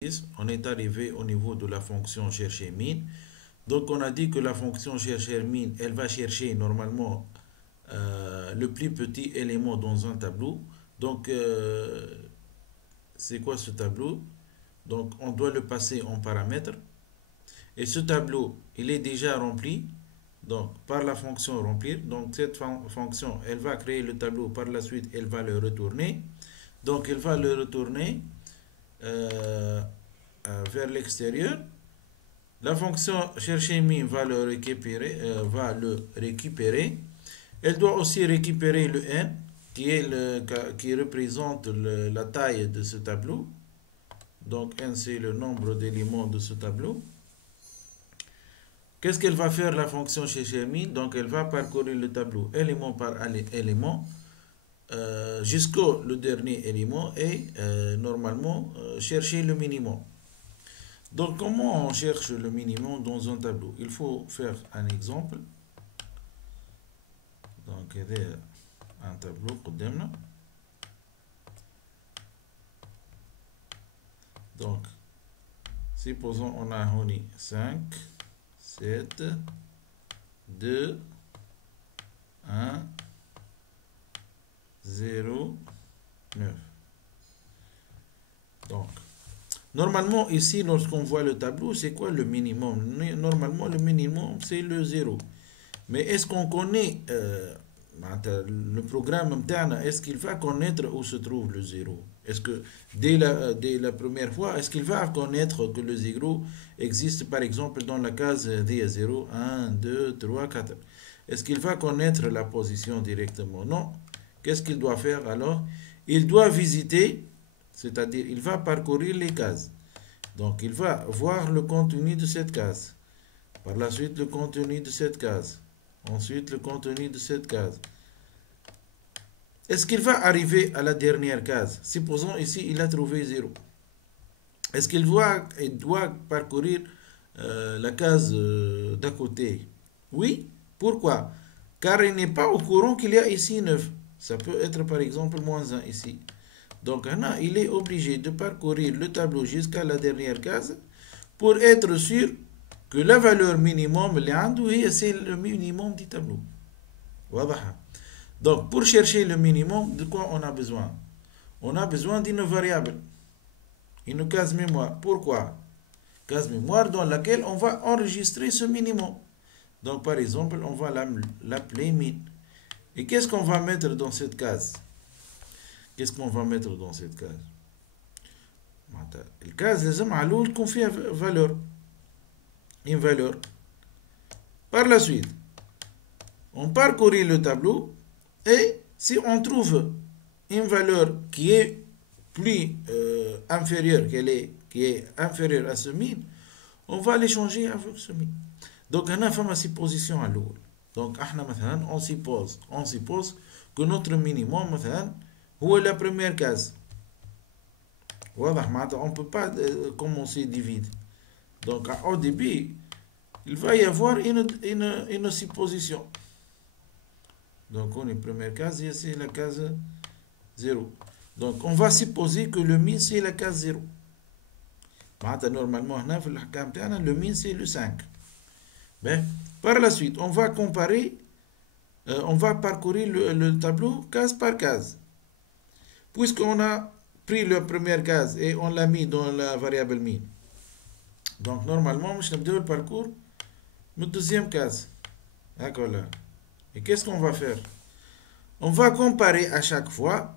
On est arrivé au niveau de la fonction chercher min. Donc on a dit que la fonction chercher min, elle va chercher normalement le plus petit élément dans un tableau. Donc c'est quoi ce tableau? Donc on doit le passer en paramètres. Et ce tableau, il est déjà rempli donc par la fonction remplir. Donc cette fonction, elle va créer le tableau. Par la suite, elle va le retourner. Donc elle va le retourner vers l'extérieur. La fonction chercher min va le récupérer. Elle doit aussi récupérer le n qui représente la taille de ce tableau. Donc n c'est le nombre d'éléments de ce tableau. Qu'est-ce qu'elle va faire la fonction chercher min? Donc elle va parcourir le tableau élément par élément jusqu'au dernier élément et normalement chercher le minimum. Donc comment on cherche le minimum dans un tableau? Il faut faire un exemple. Donc un tableau قدامنا. Donc supposons on a 5 7 2 1 0 9. Donc normalement ici lorsqu'on voit le tableau, c'est quoi le minimum? Normalement le minimum c'est le 0. Mais est-ce qu'on connaît le programme est-ce qu'il va connaître où se trouve le 0? Est-ce que dès la première fois, est-ce qu'il va connaître que le 0 existe par exemple dans la case 0, 1, 2, 3, 4? Est-ce qu'il va connaître la position directement? Non. Qu'est-ce qu'il doit faire alors? Il doit visiter, c'est-à-dire il va parcourir les cases. Donc il va voir le contenu de cette case. Par la suite le contenu de cette case. Ensuite le contenu de cette case. Est-ce qu'il va arriver à la dernière case? Supposons ici il a trouvé 0. Est-ce qu'il doit parcourir la case d'à côté? Oui. Pourquoi? Car il n'est pas au courant qu'il y a ici 9. Ça peut être par exemple moins 1 ici. Donc là, il est obligé de parcourir le tableau jusqu'à la dernière case pour être sûr que la valeur minimum, c'est le minimum du tableau. Voilà. Donc, pour chercher le minimum, de quoi on a besoin? On a besoin d'une variable, une case mémoire. Pourquoi? Case mémoire dans laquelle on va enregistrer ce minimum. Donc, par exemple, on va l'appeler min. Et qu'est-ce qu'on va mettre dans cette case? Qu'est-ce qu'on va mettre dans cette case? La case, لازم على الأول يكون فيها valeur. Une valeur. Par la suite, on parcourit le tableau et si on trouve une valeur qui est plus inférieure, qui est inférieure à ce min, on va l'échanger avec ce min. Donc, on a fait ma supposition à l'eau. Donc, on suppose que notre minimum, est la première case. On ne peut pas commencer divide. Donc, au début, il va y avoir une supposition. Donc, on est première case, et c'est la case 0. Donc, on va supposer que le min, c'est la case 0. Normalement, le min, c'est le 5. Ben, par la suite, on va comparer, on va parcourir le tableau case par case. Puisqu'on a pris la première case et on l'a mis dans la variable min. Donc, normalement, je vais le parcours, la deuxième case. D'accord là. Et qu'est-ce qu'on va faire? On va comparer à chaque fois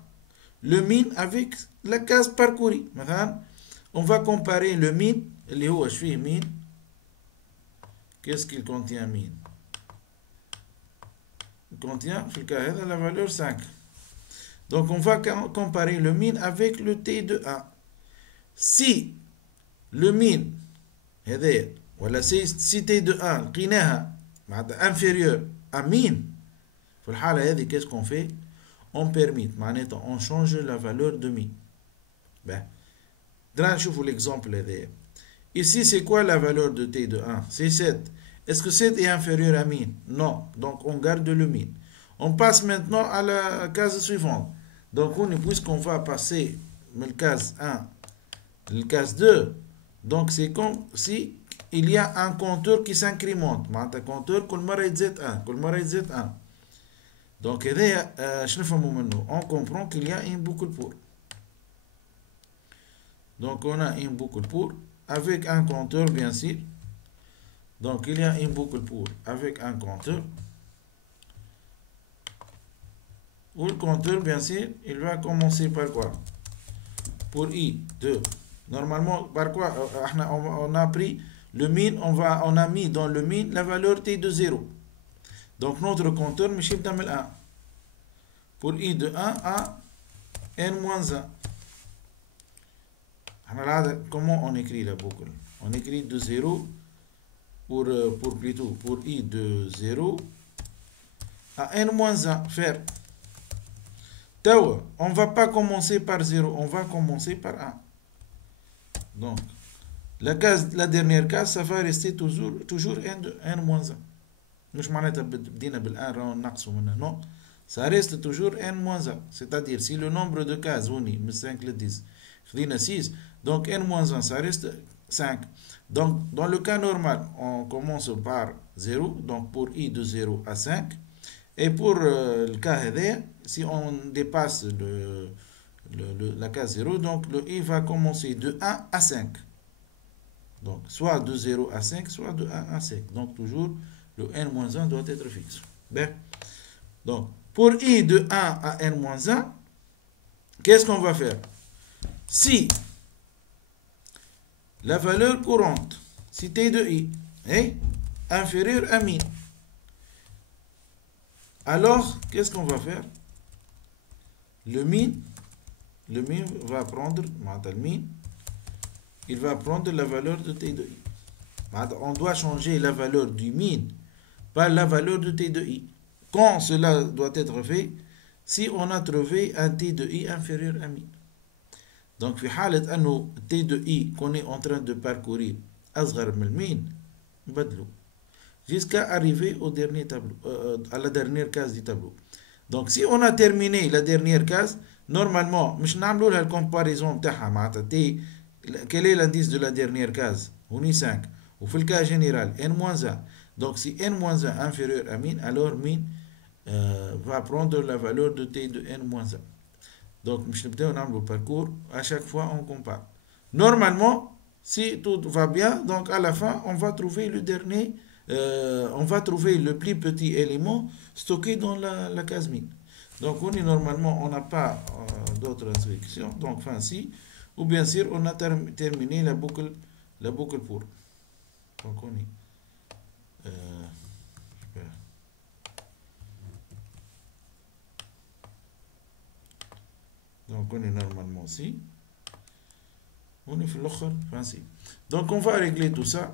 le min avec la case parcourue. Maintenant, on va comparer le min, اللي هو شويه min. Qu'est-ce qu'il contient min? Il contient, في الكا هذا, la valeur 5. Donc, on va comparer le min avec le t de 1. Si le min, voilà, si t de 1 لقيناها inférieur à min, في الحالة هذه, qu'est-ce qu'on fait? On permet, on change la valeur de min. Ben, نشوفوا l'exemple هذا. Ici, c'est quoi la valeur de t de 1? C'est 7. Est-ce que 7 est inférieur à min? Non. Donc, on garde le min. On passe maintenant à la case suivante. Donc, puisqu'on va passer la case 1 Le case 2. Donc c'est comme si il y a un compteur qui s'incrémente. Un compteur كل مرة يزيد 1 كل مرة يزيد 1. Donc on comprend qu'il y a une boucle pour. Donc on a une boucle pour avec un compteur bien sûr. Donc il y a une boucle pour avec un compteur. Où le compteur bien sûr il va commencer par quoi? Pour i2. Normalement par quoi on a pris le min, on a mis dans le min la valeur t de 0. Donc notre compteur me chiffre dans 1. Pour i de 1 à n-1. Comment on écrit la boucle? On écrit de 0 pour i de 0 à n-1. Faire. On ne va pas commencer par 0, on va commencer par 1. Donc, la dernière case, ça va rester toujours n-1. مش معناتها بدينا بالان راهو نقصوا منها non, ça reste toujours n-1. C'est-à-dire si le nombre de cases هوني من 5 ل 10 خدينا 6, donc n-1 ça reste 5. Donc dans le cas normal on commence par 0, donc pour i de 0 à 5, et pour le cas هذا si on dépasse la case 0, donc le i va commencer de 1 à 5. Donc soit de 0 à 5, soit de 1 à 5. Donc toujours le n-1 doit être fixe. Bien. Donc, pour i de 1 à n-1, qu'est-ce qu'on va faire? Si la valeur courante, si t de i est inférieure à min, alors qu'est-ce qu'on va faire? Le min va prendre, il va prendre la valeur de t de i. On doit changer la valeur du min par la valeur de t de i. Quand cela doit être fait, si on a trouvé un t de i inférieur à min. Donc, في حالة أنه t de i qu'on est en train de parcourir أصغر من min, بدلو jusqu'à arriver au dernier tableau, à la dernière case du tableau. Donc, si on a terminé la dernière case, normalement, مش نعملوا لها الcomparaison بتاعها معناتها t, quel est l'indice de la dernière case? هوني 5. Ou في le cas général, n-1. Donc si n-1 inférieur à min, alors min va prendre la valeur de t de n-1. Donc je vais le parcours, à chaque fois on compare. Normalement, si tout va bien, donc à la fin on va trouver le dernier, on va trouver le plus petit élément stocké dans la case min. Donc normalement on n'a pas d'autres instructions, donc fin si, ou bien sûr on a terminé la boucle pour. Donc on est donc on est normalement ici, on est l'autre, enfin si. Donc on va régler tout ça.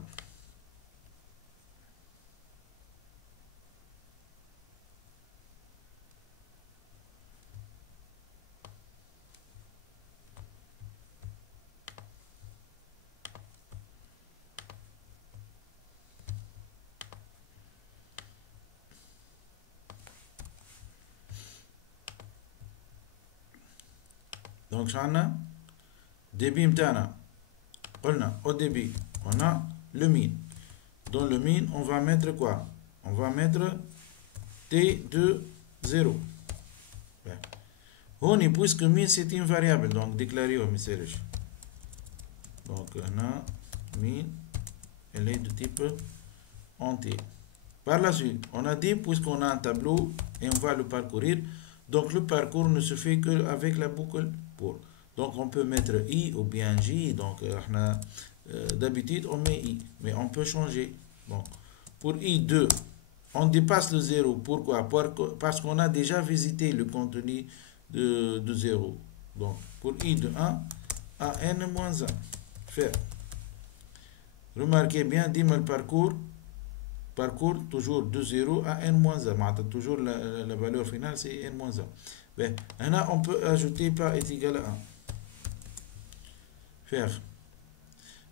Donc on a débit متاعنا قلنا au débit on a le min. Dans le min on va mettre quoi? On va mettre t de 0. هوني puisque min c'est une variable donc déclaré au message. Donc on a min, elle est de type entier. Par la suite on a dit puisqu'on a un tableau et on va le parcourir, donc le parcours ne se fait qu'avec la boucle pour. Donc on peut mettre i ou bien j, donc d'habitude on met i, mais on peut changer. Bon. Pour i2, on dépasse le 0, pourquoi? Parce qu'on a déjà visité le contenu de 0. Donc pour i de 1 à n-1, faire. Remarquez bien, dis-moi le parcours toujours de 0 à n-1, toujours la valeur finale c'est n-1. Ben, là on peut ajouter pas est égal à 1. Faire.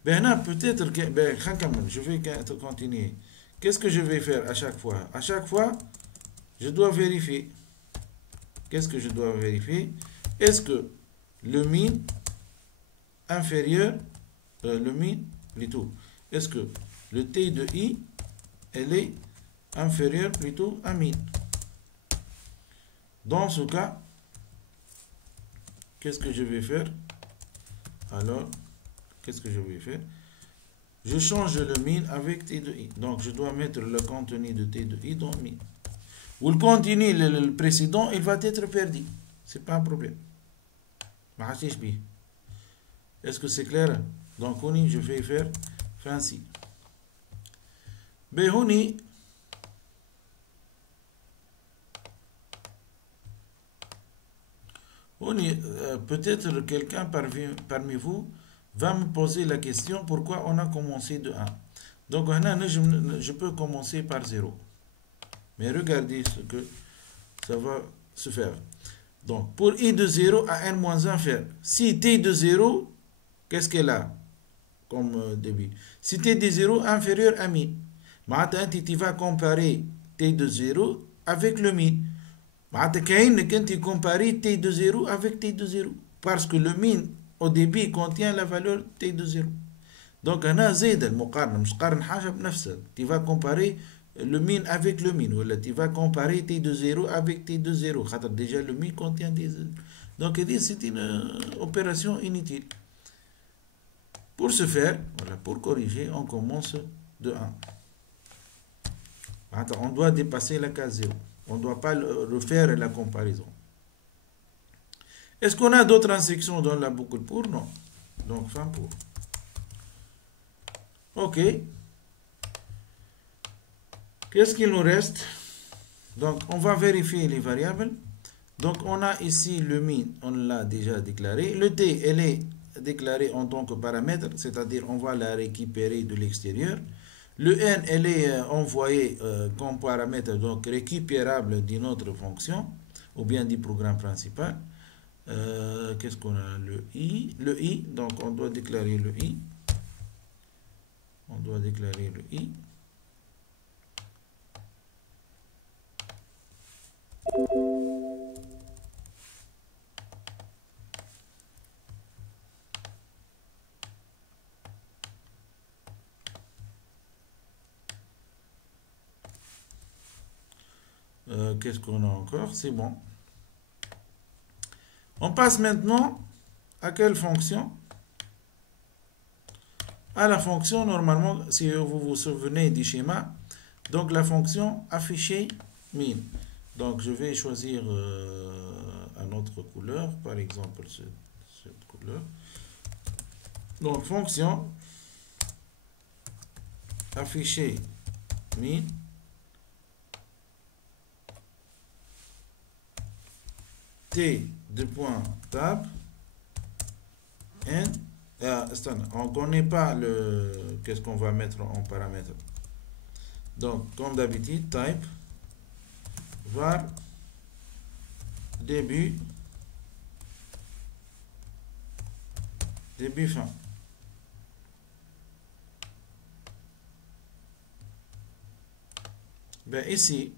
Ben là peut-être que je vais continuer. Qu'est-ce que je vais faire à chaque fois? À chaque fois, je dois vérifier. Qu'est-ce que je dois vérifier? Est-ce que le min inférieur, le min plutôt, est-ce que le t de i, elle est inférieure plutôt à min? Dans ce cas, qu'est-ce que je vais faire? Alors, qu'est-ce que je vais faire? Je change le min avec t de i. Donc, je dois mettre le contenu de t de i dans min. Ou le contenu, le précédent, il va être perdu. C'est pas un problème. Est-ce que c'est clair? Donc, je vais faire ainsi. Behoni. Peut-être quelqu'un parmi vous va me poser la question pourquoi on a commencé de 1. Donc, je peux commencer par 0. Mais regardez ce que ça va se faire. Donc, pour i de 0 à n-1 faire. Si t de 0, qu'est-ce qu'elle a comme début? Si t de 0 inférieur à min, tu vas comparer t de 0 avec le min. Tu compares t de 0 avec t de 0. Parce que le min au début contient la valeur t de 0. Donc, tu vas comparer le min avec le min. Ou tu vas comparer t de 0 avec t de 0. Déjà, le min contient des 0. Donc, c'est une opération inutile. Pour ce faire, voilà, pour corriger, on commence de 1. On doit dépasser la case 0. On ne doit pas refaire la comparaison. Est-ce qu'on a d'autres instructions dans la boucle pour? Non. Donc, fin pour. OK. Qu'est-ce qu'il nous reste? Donc, on va vérifier les variables. Donc, on a ici le min, on l'a déjà déclaré. Le t, elle est déclarée en tant que paramètre, c'est-à-dire on va la récupérer de l'extérieur. Le n, elle est envoyée comme paramètre, donc récupérable d'une autre fonction, ou bien du programme principal. Qu'est-ce qu'on a? Le i, donc on doit déclarer le i. On doit déclarer le i. Qu'est-ce qu'on a encore? C'est bon. On passe maintenant à quelle fonction? À la fonction, normalement, si vous vous souvenez du schéma, donc la fonction afficher min. Donc, je vais choisir une autre couleur, par exemple cette couleur. Donc, fonction afficher min. T de point tab n. On ne connaît pas le qu'est-ce qu'on va mettre en paramètre. Donc, comme d'habitude, type var début fin. Ben ici,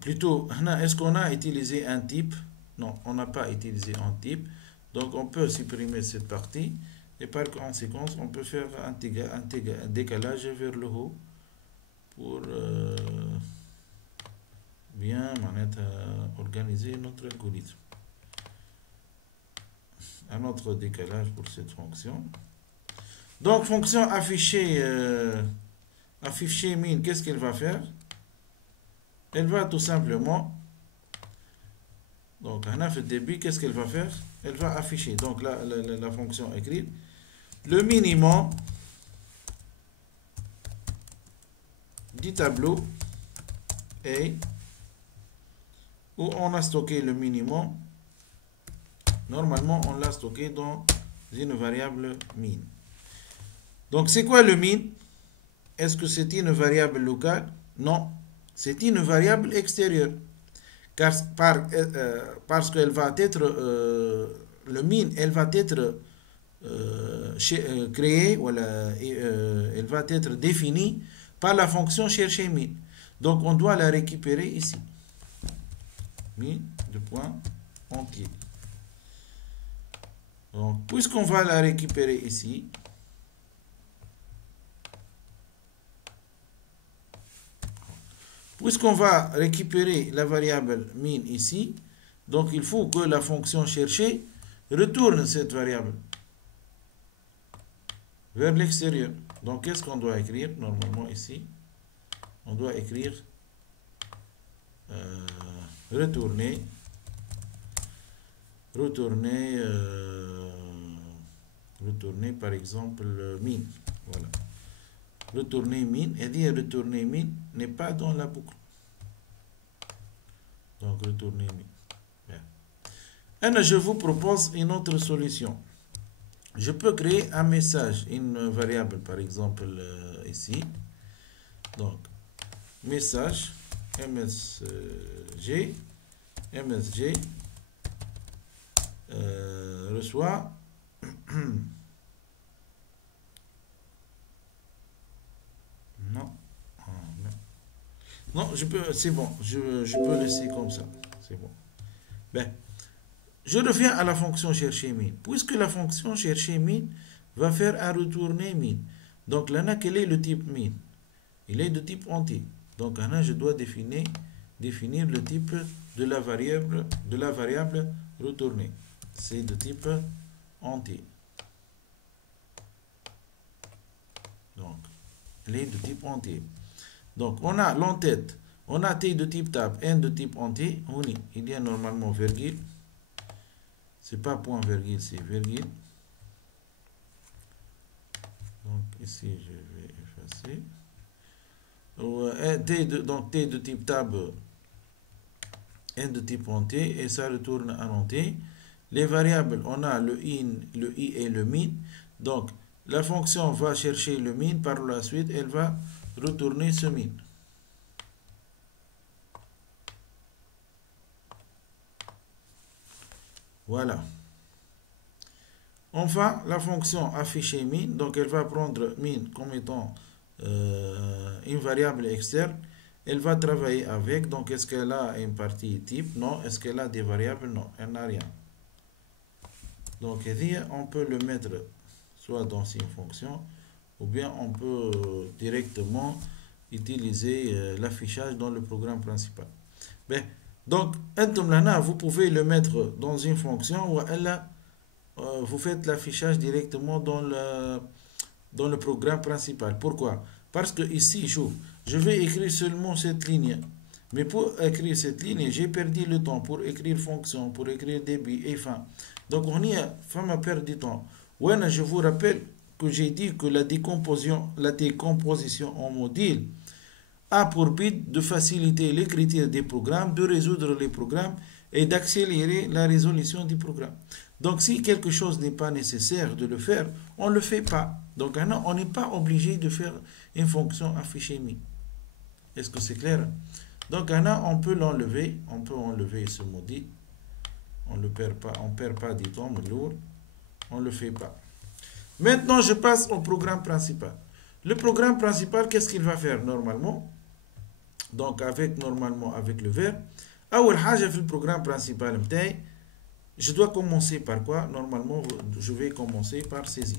plutôt, est-ce qu'on a utilisé un type? Non, on n'a pas utilisé un type. Donc, on peut supprimer cette partie. Et par conséquent, on peut faire un décalage vers le haut pour bien organiser notre algorithme. Un autre décalage pour cette fonction. Donc, fonction afficher min, qu'est-ce qu'elle va faire? Elle va tout simplement, donc on a fait début, qu'est-ce qu'elle va faire? Elle va afficher, donc la fonction écrite, le minimum du tableau est où on a stocké le minimum. Normalement, on l'a stocké dans une variable min. Donc, c'est quoi le min? Est-ce que c'est une variable locale? Non. C'est une variable extérieure. Parce qu'elle va être, le min, elle va être créée, voilà, elle va être définie par la fonction chercher min. Donc, on doit la récupérer ici. Min de point entier. Donc, puisqu'on va la récupérer ici, puisqu'on va récupérer la variable min ici, donc il faut que la fonction cherchée retourne cette variable vers l'extérieur. Donc, qu'est-ce qu'on doit écrire normalement ici? On doit écrire retourner, retourner par exemple min. Voilà. Retourner min, et dire retourner min n'est pas dans la boucle. Donc, retourner min. Et je vous propose une autre solution. Je peux créer un message, une variable par exemple ici. Donc, message msg reçoit non, non, je peux, c'est bon, je peux laisser comme ça, c'est bon. Ben, je reviens à la fonction chercher min. Puisque la fonction chercher min va faire un retourner min. Donc là, quel est le type min? Il est de type entier. Donc là, je dois définir le type de la variable retournée. C'est de type entier. Donc, il est de type entier. Donc, on a l'entête, on a t de type tab, n de type entier. Il y a normalement virgule. C'est pas point virgule, c'est virgule. Donc ici, je vais effacer. Donc t de type tab, n de type entier, et ça retourne un entier. Les variables, on a le i et le min. Donc la fonction va chercher le min, par la suite, elle va retourner ce min. Voilà. Enfin, la fonction afficher min, donc elle va prendre min comme étant une variable externe. Elle va travailler avec, donc est-ce qu'elle a une partie type? Non. Est-ce qu'elle a des variables? Non, elle n'a rien. Donc ici, on peut le mettre soit dans une fonction, ou bien on peut directement utiliser l'affichage dans le programme principal. Ben, donc, vous pouvez le mettre dans une fonction ou vous faites l'affichage directement dans le programme principal. Pourquoi? Parce que ici, je vais écrire seulement cette ligne. Mais pour écrire cette ligne, j'ai perdu le temps pour écrire fonction, pour écrire débit et fin. Donc, on y a fait perdre du temps. Ouais, je vous rappelle que j'ai dit que la décomposition en module a pour but de faciliter l'écriture des programmes, de résoudre les programmes et d'accélérer la résolution du programme. Donc, si quelque chose n'est pas nécessaire de le faire, on ne le fait pas. Donc, on n'est pas obligé de faire une fonction afficher min. Est-ce que c'est clair? Donc, on peut l'enlever. On peut enlever ce module. On ne perd pas du temps, mais lourd. On ne le fait pas. Maintenant, je passe au programme principal. Le programme principal, qu'est-ce qu'il va faire normalement? Donc, normalement avec le verbe. Le programme principal, je dois commencer par quoi? Normalement, je vais commencer par saisir.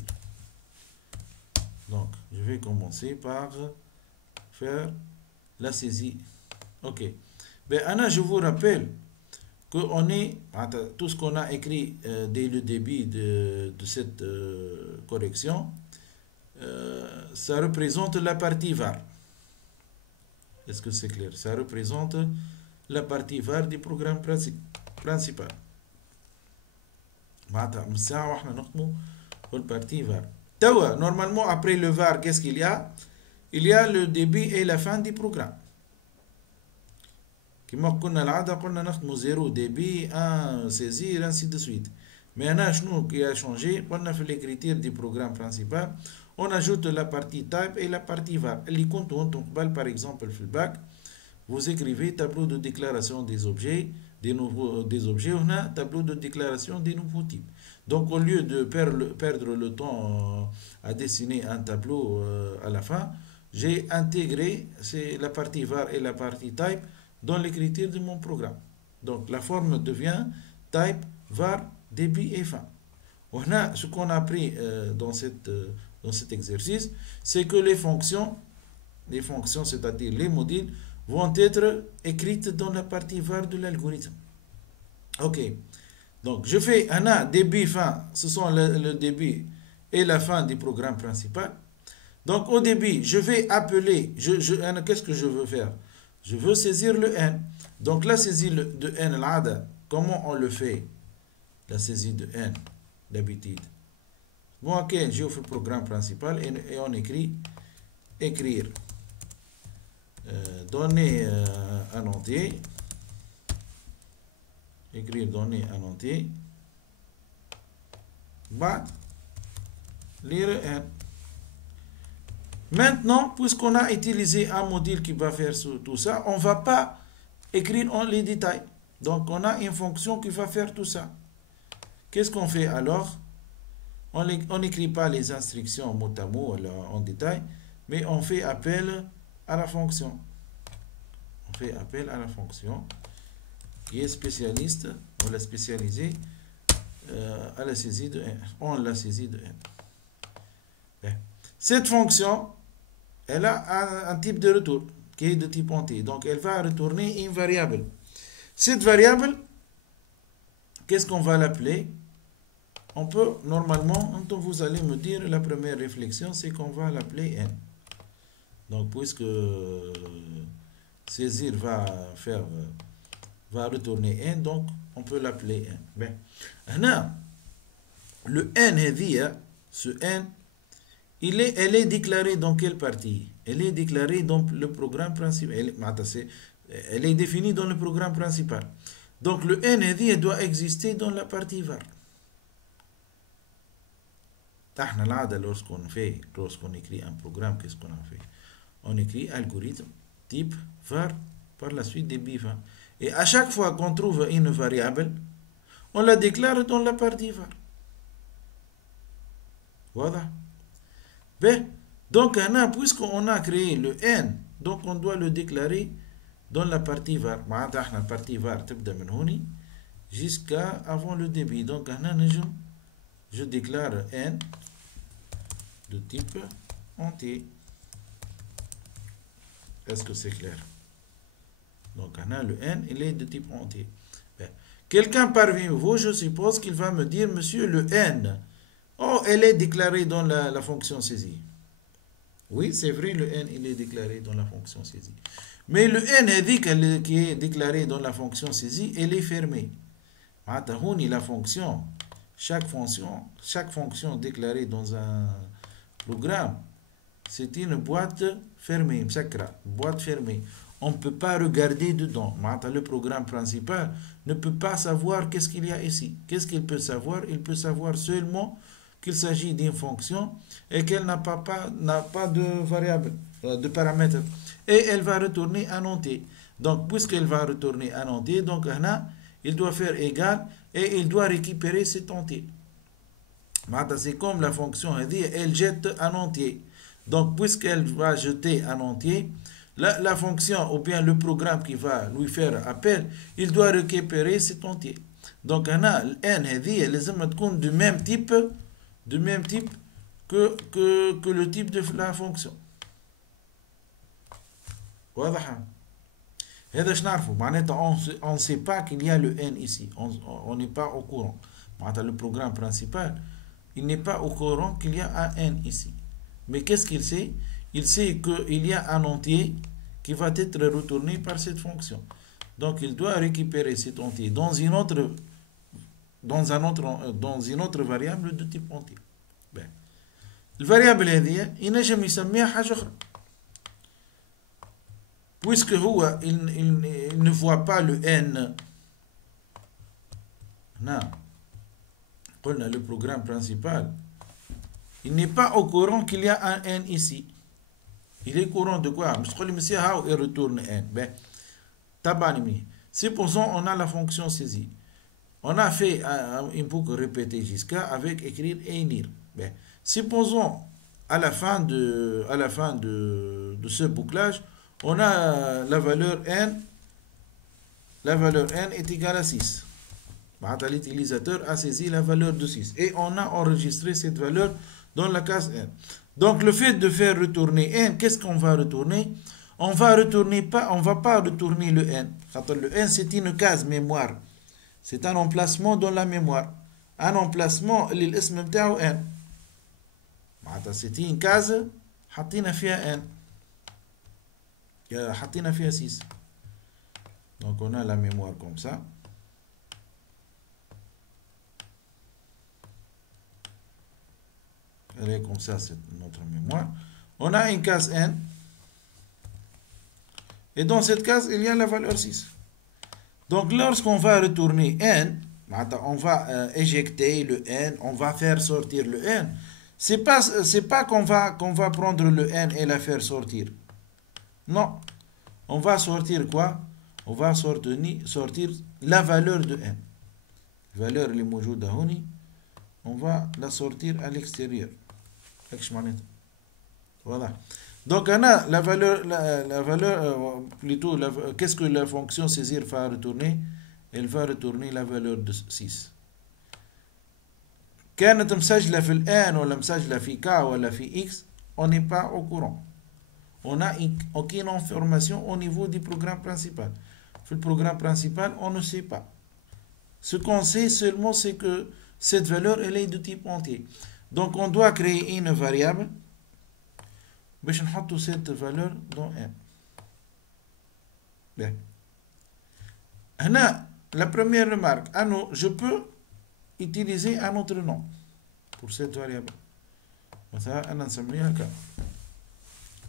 Donc, je vais commencer par faire la saisie. Ok. Ben, Anna, je vous rappelle que tout ce qu'on a écrit dès le début de cette correction, ça représente la partie var. Est-ce que c'est clair? Ça représente la partie var du programme principal. Normalement, après le var, qu'est-ce qu'il y a? Il y a le début et la fin du programme. Comme on a dit, on a 0 débit, 1 saisir, ainsi de suite. Mais maintenant, ce qui a changé, on a fait l'écriture du programme principal. On ajoute la partie type et la partie var. Par exemple, le bac, vous écrivez tableau de déclaration des objets, des objets, on a tableau de déclaration des nouveaux types. Donc, au lieu de perdre le temps à dessiner un tableau à la fin, j'ai intégré la partie var et la partie type dans l'écriture de mon programme. Donc, la forme devient type, var, débit et fin. Ce qu'on a appris dans cet exercice, c'est que les fonctions, c'est-à-dire les modules, vont être écrites dans la partie var de l'algorithme. Ok. Donc, je fais un début, fin. Ce sont le début et la fin du programme principal. Donc, au début, je vais appeler. Qu'est-ce que je veux faire? Je veux saisir le n. Donc, la saisie de n, l'ada, comment on le fait? La saisie de n, d'habitude. Bon, ok, j'ouvre le programme principal et on écrit écrire. Donner un entier. Écrire donner un entier. Bat. Lire n. Maintenant, puisqu'on a utilisé un module qui va faire tout ça, on ne va pas écrire les détails. Donc, on a une fonction qui va faire tout ça. Qu'est-ce qu'on fait alors? On n'écrit pas les instructions mot à mot en détail, mais on fait appel à la fonction. On fait appel à la fonction qui est spécialiste, on l'a spécialisé à la saisie de n. On l'a saisie de n. Bien. Cette fonction, elle a un type de retour qui est de type entier. Donc, elle va retourner une variable. Cette variable, qu'est-ce qu'on va l'appeler? On peut, normalement, quand vous allez me dire, la première réflexion, c'est qu'on va l'appeler n. Donc, puisque saisir va retourner n, donc on peut l'appeler n. Bien. Maintenant, le n, ce n, elle est déclarée dans quelle partie? Elle est déclarée dans le programme principal. Elle est définie dans le programme principal. Donc le n doit exister dans la partie var. Lorsqu'on écrit un programme, qu'est-ce qu'on a fait? On écrit algorithme type var par la suite des bifs. Et à chaque fois qu'on trouve une variable, on la déclare dans la partie var. Voilà. Ben, donc, puisqu'on a créé le n, donc on doit le déclarer dans la partie var. La partie var jusqu'à avant le début. Donc, je déclare n de type entier. Est-ce que c'est clair? Donc, le n, il est de type entier. Ben, quelqu'un parmi vous, je suppose qu'il va me dire, monsieur, le n, oh, elle est déclarée dans la fonction saisie. Oui, c'est vrai, le n, il est déclaré dans la fonction saisie. Mais le n qui est déclaré dans la fonction saisie, elle est fermée. La fonction, chaque fonction déclarée dans un programme, c'est une boîte fermée, boîte fermée. On ne peut pas regarder dedans. Le programme principal ne peut pas savoir qu'est-ce qu'il y a ici. Qu'est-ce qu'il peut savoir? Il peut savoir seulement qu'il s'agit d'une fonction et qu'elle n'a pas de variable, de paramètre. Et elle va retourner un entier. Donc, puisqu'elle va retourner un entier, donc il doit faire égal et il doit récupérer cet entier. C'est comme la fonction, elle jette un entier. Donc, puisqu'elle va jeter un entier, la fonction ou bien le programme qui va lui faire appel, il doit récupérer cet entier. Donc, n, elle est du même type que le type de la fonction. واضح؟ هذا ايش نعرفه؟ معناتها on ne sait pas qu'il y a le n ici. On n'est pas au courant. معناتها le programme principal, il n'est pas au courant qu'il y a un n ici. Mais qu'est-ce qu'il sait? Il sait qu'il y a un entier qui va être retourné par cette fonction. Donc il doit récupérer cet entier dans une autre variable de type entier. الفاريابل هذه ينجم يسميها حاجة أخرى. Puisque il ne voit pas le n. Non. Le programme principal, il n'est pas au courant qu'il y a un n ici. Il est au courant de quoi? Il retourne n. Ben, supposons on a la fonction saisie. On a fait une boucle répétée jusqu'à avec écrire et lire. Ben, supposons à la fin de ce bouclage, on a la valeur n est égale à 6. L'utilisateur a saisi la valeur de 6 et on a enregistré cette valeur dans la case n. Donc le fait de faire retourner n, qu'est-ce qu'on va retourner? On va pas retourner le n. Le n c'est une case mémoire. C'est un emplacement dans la mémoire. Un emplacement l'ism بتاعه n. C'est une case حطينا فيها n. حطينا فيها 6. Donc on a la mémoire comme ça. Elle est comme ça, c'est notre mémoire. On a une case n. Et dans cette case, il y a la valeur 6. Donc lorsqu'on va retourner n, on va éjecter le n, on va faire sortir le n. C'est pas qu'on va prendre le n et la faire sortir. Non. On va sortir quoi? On va sortir la valeur de n. La valeur اللي موجودة هوني, on va la sortir à l'extérieur. Voilà. Donc on a la valeur plutôt, qu'est-ce que la fonction saisir va retourner? Elle va retourner la valeur de 6. كانت مسجلة في الآن ولا مسجلة في K ولا في X, on n'est pas au courant. On n'a aucune information au niveau du programme principal. Le programme principal, on ne sait pas. Ce qu'on sait seulement, c'est que cette valeur, elle est de type entier. Donc on doit créer une variable باش نحطوا cette valeur dans n. Bien. Là, la première remarque, je peux utiliser un autre nom pour cette variable. مثلا أنا نسميها K.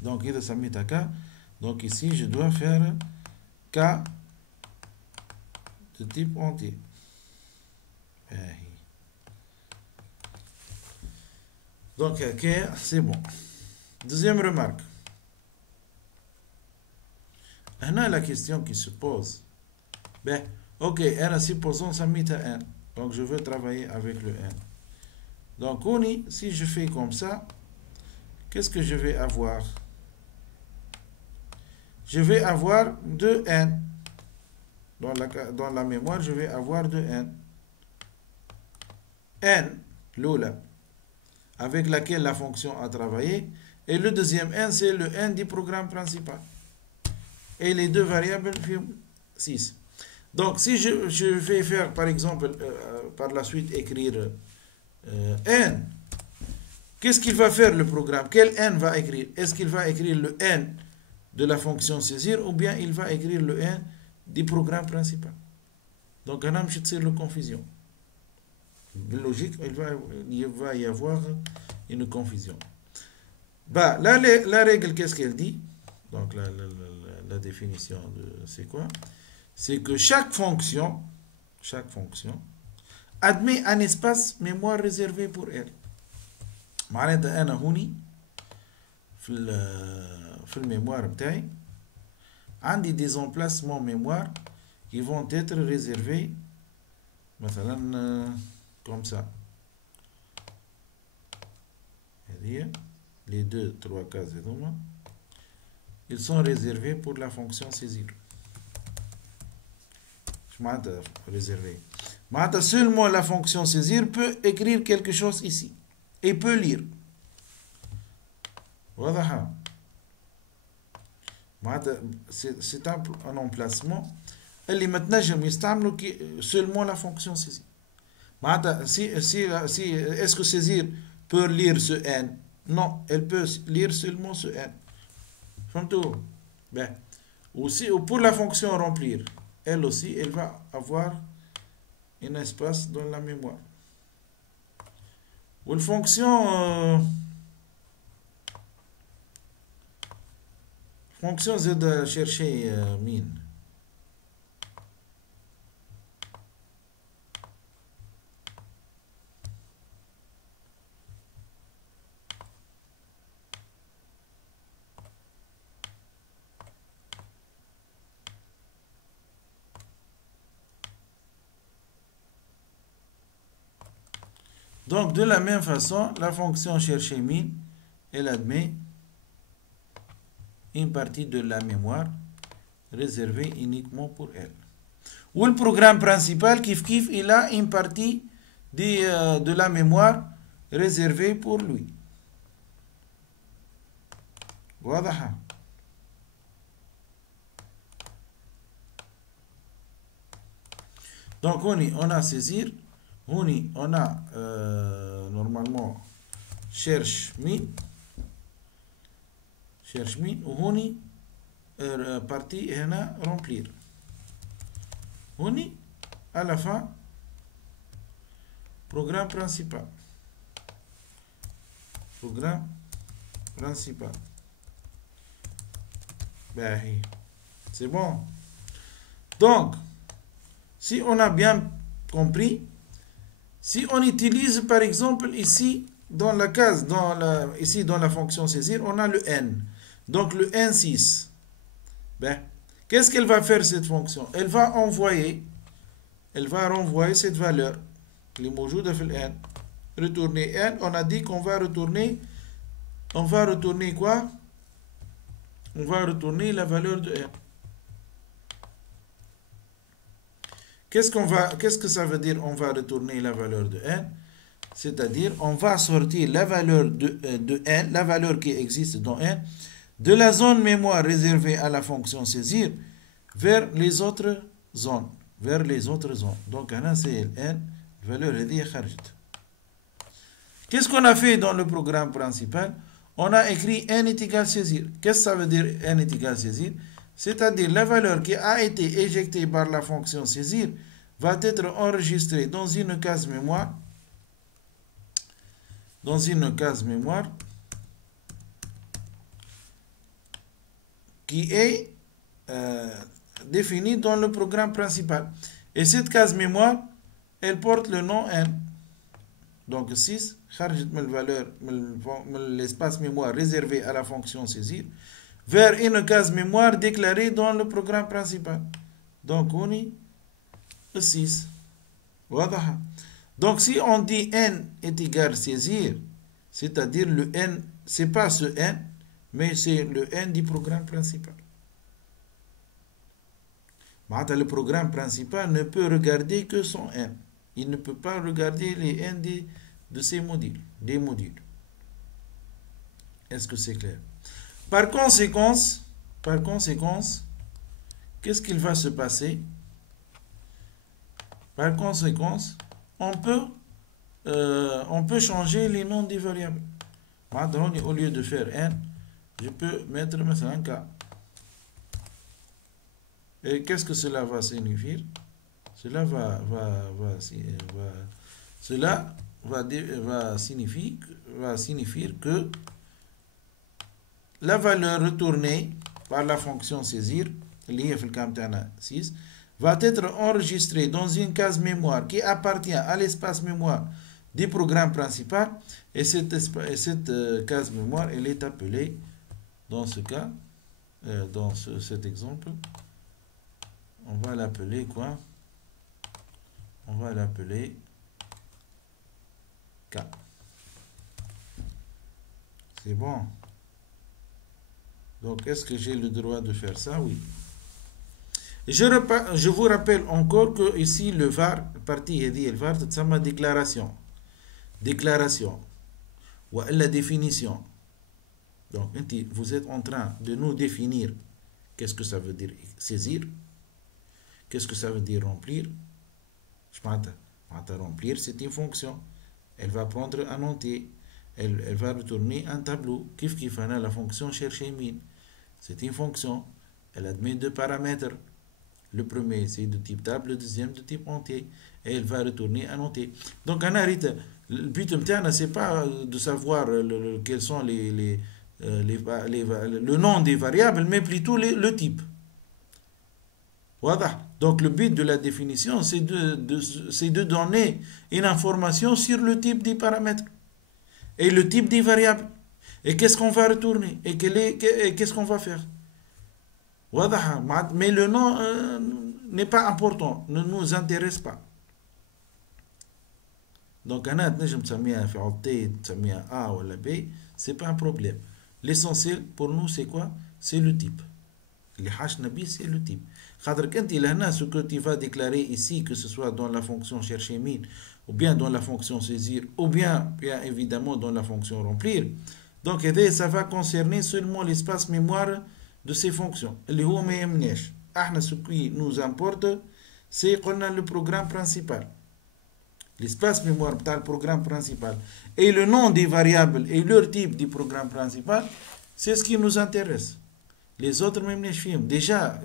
Donc إذا سميتها K, donc ici je dois faire K de type entier. Donc K, c'est bon. Deuxième remarque. Là, la question qui se pose. Ben, ok, supposons ça met à n. Donc je veux travailler avec le n. Donc si je fais comme ça, qu'est-ce que je vais avoir? Je vais avoir 2n. Dans la mémoire, je vais avoir 2n. n, l'oula, avec laquelle la fonction a travaillé. Et le deuxième n, c'est le n du programme principal. Et les deux variables, 6. Donc, si je vais faire, par exemple, par la suite, écrire n, qu'est-ce qu'il va faire le programme? Quel n va écrire? Est-ce qu'il va écrire le n de la fonction saisir ou bien il va écrire le n du programme principal? Donc, on a une confusion. Logique, il va y avoir une confusion. Bah, la règle, qu'est-ce qu'elle dit? Donc, la définition de c'est quoi? C'est que chaque fonction admet un espace mémoire réservé pour elle. معناتها أنا هوني في الميموار بتاعي عندي des emplacements mémoire qui vont être réservés مثلا comme ça. Les 2-3 cases, ils sont réservés pour la fonction saisir. Réservé. Seulement la fonction saisir peut écrire quelque chose ici et peut lire. Voilà. C'est un emplacement. Elle est maintenant seulement la fonction saisir. Est-ce que saisir peut lire ce n? Non, elle peut lire seulement ce n. Ben, aussi, pour la fonction remplir, elle aussi, elle va avoir un espace dans la mémoire. Ou la fonction c'est de chercher mine. Donc, de la même façon, la fonction chercher min, elle admet une partie de la mémoire réservée uniquement pour elle. Ou le programme principal, kif, il a une partie de la mémoire réservée pour lui. Voilà. Donc, on a saisir. On a normalement cherche min. Cherche min. On partie et on a remplir. On à la fin programme principal. Programme principal. Ben, c'est bon. Donc, si on a bien compris, si on utilise par exemple ici dans la case, ici dans la fonction saisir, on a le n. Donc le n6. Ben, qu'est-ce qu'elle va faire cette fonction? Elle va renvoyer cette valeur. Les mots de n. Retourner n. On a dit qu'on va retourner. On va retourner quoi? On va retourner la valeur de n. Qu'est-ce que ça veut dire on va retourner la valeur de n? C'est-à-dire on va sortir la valeur de n, la valeur qui existe dans n, de la zone mémoire réservée à la fonction saisir vers les autres zones. Donc c'est n, valeur est dit kharjt. Qu'est-ce qu'on a fait dans le programme principal? On a écrit n est égal saisir. Qu'est-ce que ça veut dire n est égal saisir? C'est-à-dire la valeur qui a été éjectée par la fonction saisir va être enregistrée dans une case mémoire. Qui est définie dans le programme principal. Et cette case mémoire, elle porte le nom n. Donc 6, l'espace mémoire réservé à la fonction saisir, vers une case mémoire déclarée dans le programme principal. Donc on est 6. Voilà. Donc si on dit n est égal saisir, c'est-à-dire le n, c'est pas ce n, mais c'est le n du programme principal. Le programme principal ne peut regarder que son n. Il ne peut pas regarder les n de ces modules, des modules. Est-ce que c'est clair? Par conséquence, qu'est-ce qu'il va se passer? Par conséquence, on peut changer les noms des variables. Maintenant, au lieu de faire n, je peux mettre un k. Et qu'est-ce que cela va signifier? Cela va signifier que la valeur retournée par la fonction saisir, liée à 6, va être enregistrée dans une case mémoire qui appartient à l'espace mémoire du programme principal. Et cette case mémoire, elle est appelée, dans ce cas, dans cet exemple, on va l'appeler quoi? On va l'appeler K. C'est bon. Donc, est-ce que j'ai le droit de faire ça? Oui. Je vous rappelle encore que ici, le var, partie est dit, le var, c'est ma déclaration. Déclaration. Ou la définition. Donc, vous êtes en train de nous définir qu'est-ce que ça veut dire saisir. Qu'est-ce que ça veut dire remplir? Je pense remplir, c'est une fonction. Elle va prendre un entier. Elle va retourner un tableau. Kif la fonction chercher min. C'est une fonction. Elle admet deux paramètres. Le premier, c'est de type table. Le deuxième, de type entier. Et elle va retourner un entier. Donc, le but c'est pas de savoir quels sont le nom des variables, mais plutôt le type. Voilà. Donc, le but de la définition, c'est de donner une information sur le type des paramètres et le type des variables. Et qu'est-ce qu'on va retourner et qu'est-ce qu'on va faire. Voilà. Mais le nom n'est pas important, ne nous intéresse pas. Donc, A ou B, c'est pas un problème. L'essentiel pour nous, c'est quoi? C'est le type. اللي حاشنا بيه c'est le type. خاطرك انت لهنا ce que tu vas déclarer ici, que ce soit dans la fonction chercher min, ou bien dans la fonction saisir, ou bien évidemment dans la fonction remplir. Donc ça va concerner seulement l'espace mémoire de ces fonctions. اللي هو ما يهمناش. احنا ce qui nous importe c'est قلنا le programme principal. L'espace mémoire بتاع le programme principal et le nom des variables et leur type du programme principal, c'est ce qui nous intéresse. Les autres, même les films. Déjà,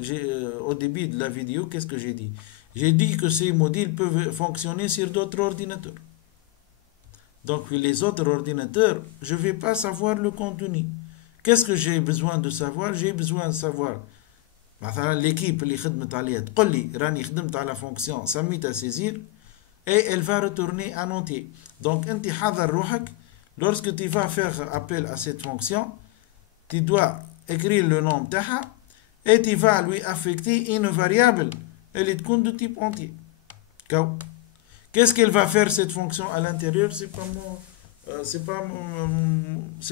au début de la vidéo, qu'est-ce que j'ai dit? J'ai dit que ces modules peuvent fonctionner sur d'autres ordinateurs. Donc, les autres ordinateurs, je ne vais pas savoir le contenu. Qu'est-ce que j'ai besoin de savoir? J'ai besoin de savoir. L'équipe qui خدمت عليها تقول لي راني خدمت على fonction سميتها saisir et elle va retourner un entier. Donc, انت حضر روحك, lorsque tu vas faire appel à cette fonction, tu dois écrire le nom تاعها et tu vas lui affecter une variable elle est de type entier. Qu'est-ce qu'elle va faire cette fonction à l'intérieur? C'est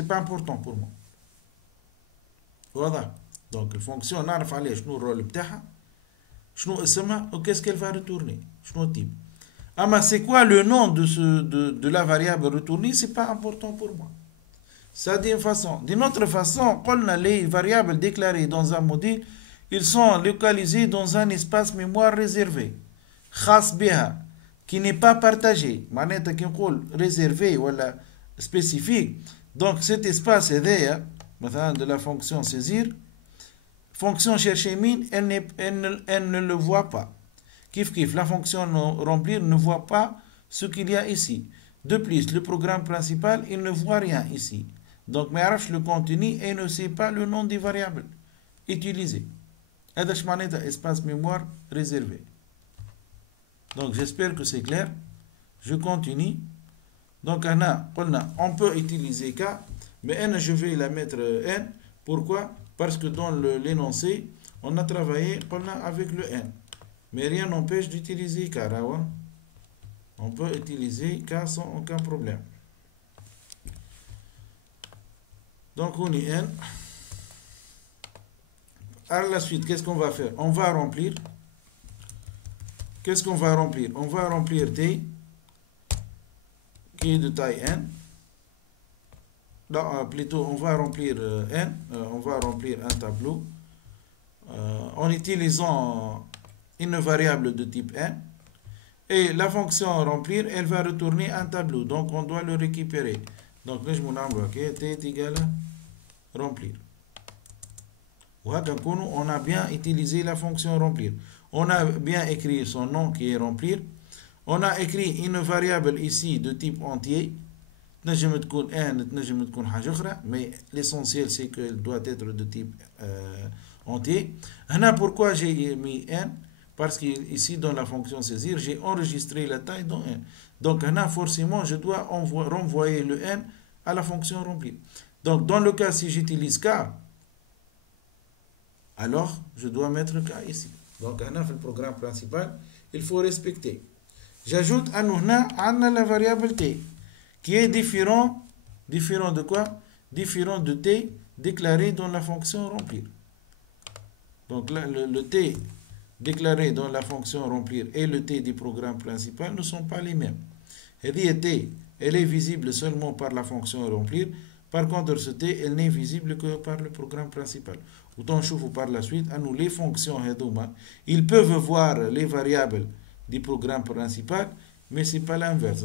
pas important pour moi. Voilà. Donc fonction نعرف عليه شنو الرول بتاعها, شنو اسمها, ou qu'est-ce qu'elle va retourner, شنو type. Ah mais c'est quoi le nom de la variable retournée? C'est pas important pour moi. Ça d'une façon. D'une autre façon, les variables déclarées dans un module, ils sont localisés dans un espace mémoire réservé, خاص بها, qui n'est pas partagé. معناتها كي نقول réservé ou spécifique. Donc cet espace هذايا مثلا de la fonction saisir, fonction chercher min, elle ne le voit pas. Kif, la fonction remplir ne voit pas ce qu'il y a ici. De plus, le programme principal, il ne voit rien ici. Donc, mais le contenu et ne sait pas le nom des variables utilisées. Et c'est espace mémoire réservé. Donc, j'espère que c'est clair. Je continue. Donc, on peut utiliser K, mais N, je vais la mettre N. Pourquoi? Parce que dans l'énoncé, on a travaillé avec le N. Mais rien n'empêche d'utiliser K. On peut utiliser K sans aucun problème. Donc on est N. À la suite, qu'est-ce qu'on va faire? On va remplir. Qu'est-ce qu'on va remplir? On va remplir T, qui est de taille N. Non, plutôt, on va remplir N. On va remplir un tableau en utilisant une variable de type N. Et la fonction remplir, elle va retourner un tableau. Donc, on doit le récupérer. Donc, là, je m'en T est égal à remplir. On a bien utilisé la fonction remplir. On a bien écrit son nom qui est remplir. On a écrit une variable ici de type entier. Mais l'essentiel, c'est qu'elle doit être de type entier. Pourquoi j'ai mis N? Parce qu'ici, dans la fonction saisir, j'ai enregistré la taille dans N. Donc, forcément, je dois renvoyer le N à la fonction remplir. Donc, dans le cas, si j'utilise K, alors je dois mettre K ici. Donc, le programme principal, il faut respecter. J'ajoute à nous la variable T, qui est différent de quoi? Différent de T déclaré dans la fonction remplir. Donc, là, le T déclaré dans la fonction remplir et le T du programme principal ne sont pas les mêmes. Et T, elle est visible seulement par la fonction remplir. Par contre, ce T, elle n'est visible que par le programme principal. Autant chauffe par la suite, à nous les fonctions, ils peuvent voir les variables du programme principal, mais ce n'est pas l'inverse.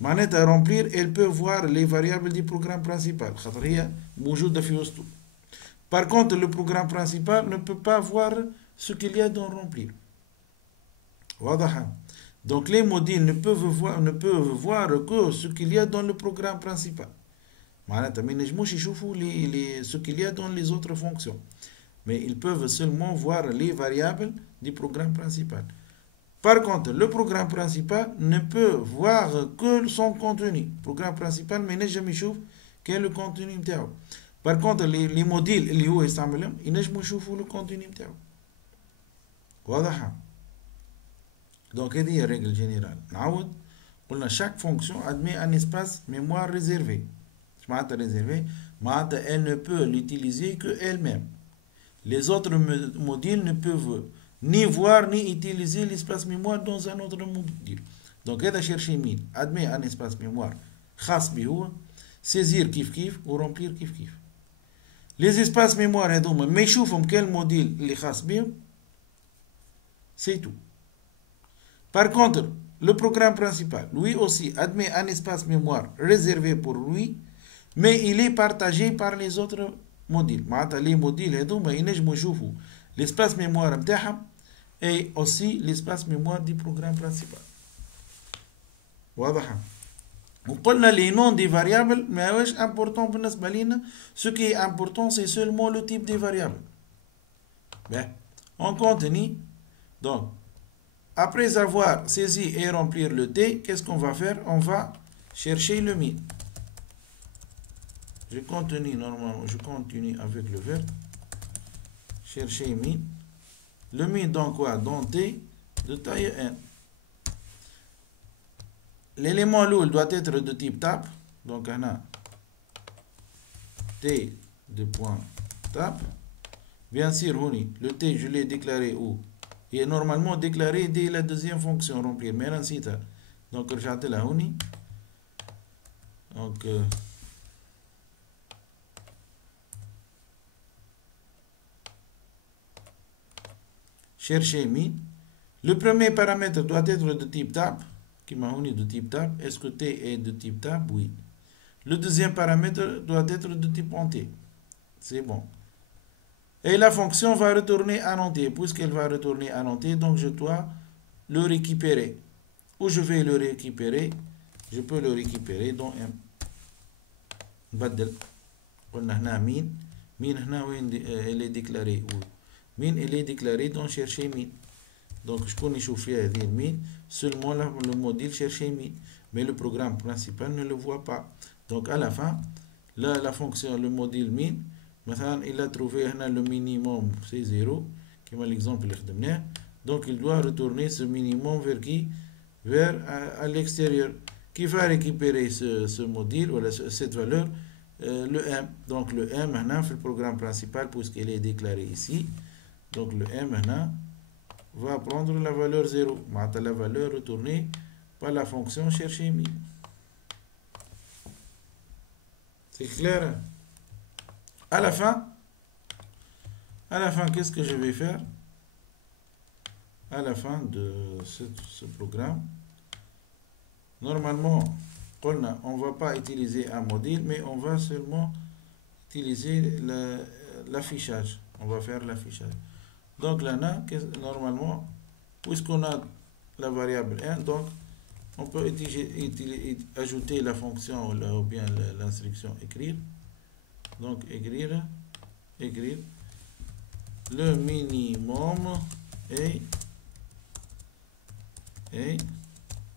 Manette à remplir, elle peut voir les variables du programme principal. Par contre, le programme principal ne peut pas voir ce qu'il y a dans remplir. Donc les modules ne peuvent voir que ce qu'il y a dans le programme principal. Ce qu'il y a dans les autres fonctions. Mais ils peuvent seulement voir les variables du programme principal. Par contre, le programme principal ne peut voir que son contenu. Le programme principal, mais n'est jamais chauffe quel est le contenu. Par contre, les modules, ils ne jamais chauffe le contenu. Donc, il y a une règle générale. Chaque fonction admet un espace mémoire réservé. Elle ne peut l'utiliser que elle-même. Les autres modules ne peuvent ni voir ni utiliser l'espace mémoire dans un autre module. Donc, هذا chercher min, admet un espace mémoire خاص به هو, saisir كيف كيف ou remplir كيف كيف. Les espaces mémoire هذوما ما يشوفهم quel module اللي خاص بهم. C'est tout. Par contre, le programme principal, lui aussi, admet un espace mémoire réservé pour lui, mais il est partagé par les autres modules. Les modules هذوما ينجموا يشوفوا l'espace mémoire نتاعهم et aussi l'espace mémoire du programme principal. واضح؟ وقلنا les noms des variables ما هوش important بالنسبة لنا. Ce qui est important c'est seulement le type des variables. Ben, on continue. Donc, après avoir saisi et remplir le T, qu'est-ce qu'on va faire? On va chercher le min. Je continue normalement, je continue avec le verbe. Chercher min. Le min dans quoi? Dans T de taille n. L'élément lourd doit être de type tab. Donc, on a T de point tab. Bien sûr, le T, je l'ai déclaré où? Il est normalement déclaré dès la deuxième fonction remplir. Mais là, c'est ça. Donc, je là, donc, chercher min. Le premier paramètre doit être de type tab. Qui m'a de type tab. Est-ce que T est de type tab? Oui. Le deuxième paramètre doit être de type entier. C'est bon. Et la fonction va retourner un entier. Puisqu'elle va retourner un entier, donc je dois le récupérer. Où je vais le récupérer? Je peux le récupérer dans un بدل. قلنا هنا مين. مين هنا وين elle est déclarée où? مين elle est déclarée dans chercher min. Donc je connais chauffer هذه min. Seulement le module chercher min. Mais le programme principal ne le voit pas. Donc à la fin, là, la fonction, le module min, maintenant il a trouvé le minimum, c'est 0, comme l'exemple. Donc il doit retourner ce minimum vers qui? Vers à l'extérieur. Qui va récupérer ce module, ou cette valeur? Le M. Donc le M maintenant fait le programme principal puisqu'il est déclaré ici. Donc le M maintenant va prendre la valeur 0. La valeur retournée par la fonction chercher min. C'est clair? À la fin, qu'est-ce que je vais faire? À la fin de ce programme, normalement, on ne va pas utiliser un module, mais on va seulement utiliser l'affichage. On va faire l'affichage. Donc là, normalement, puisqu'on a la variable 1, donc on peut ajouter la fonction ou bien l'instruction écrire. Donc écrire le minimum est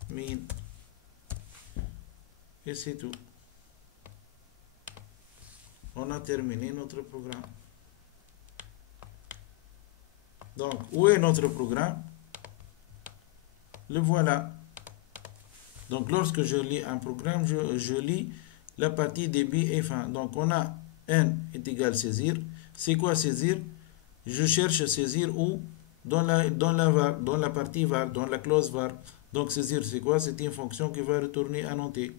min. Et c'est tout. On a terminé notre programme. Donc, où est notre programme? Le voilà. Donc, lorsque je lis un programme, je lis la partie début et fin. Donc, on a n est égal saisir. C'est quoi saisir? Je cherche saisir où? Dans la partie var, dans la clause var. Donc, saisir, c'est quoi? C'est une fonction qui va retourner un entier.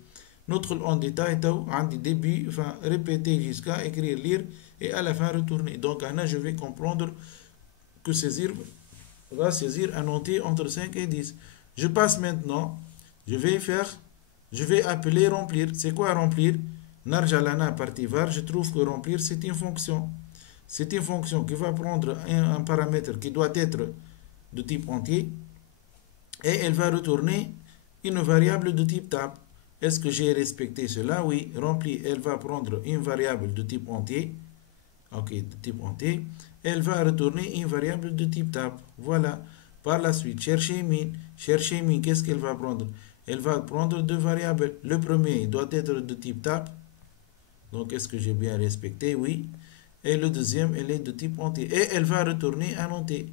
Notre en détail est un début, enfin, répéter jusqu'à écrire, lire et à la fin retourner. Donc, là, je vais comprendre que saisir va saisir un entier entre 5 et 10. Je passe maintenant, je vais appeler remplir. C'est quoi remplir? Narjalana partie var, je trouve que remplir c'est une fonction. C'est une fonction qui va prendre un paramètre qui doit être de type entier et elle va retourner une variable de type tab. Est-ce que j'ai respecté cela? Oui. Remplir, elle va prendre une variable de type entier. Ok, de type entier. Elle va retourner une variable de type tab. Voilà. Par la suite, chercher min. Chercher min, qu'est-ce qu'elle va prendre? Elle va prendre deux variables. Le premier doit être de type tab. Donc, est-ce que j'ai bien respecté? Oui. Et le deuxième, elle est de type entier. Et elle va retourner un entier.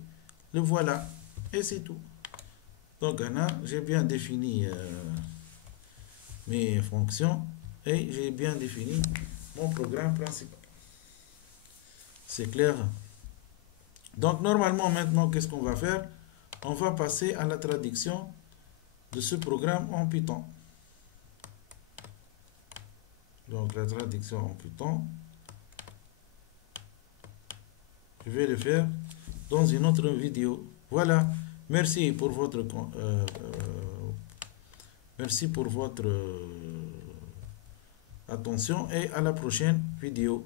Le voilà. Et c'est tout. Donc, là, j'ai bien défini mes fonctions et j'ai bien défini mon programme principal. C'est clair? Donc normalement maintenant, qu'est-ce qu'on va faire? On va passer à la traduction de ce programme en Python. Donc la traduction en Python, je vais le faire dans une autre vidéo. Voilà, merci pour votre merci pour votre attention et à la prochaine vidéo.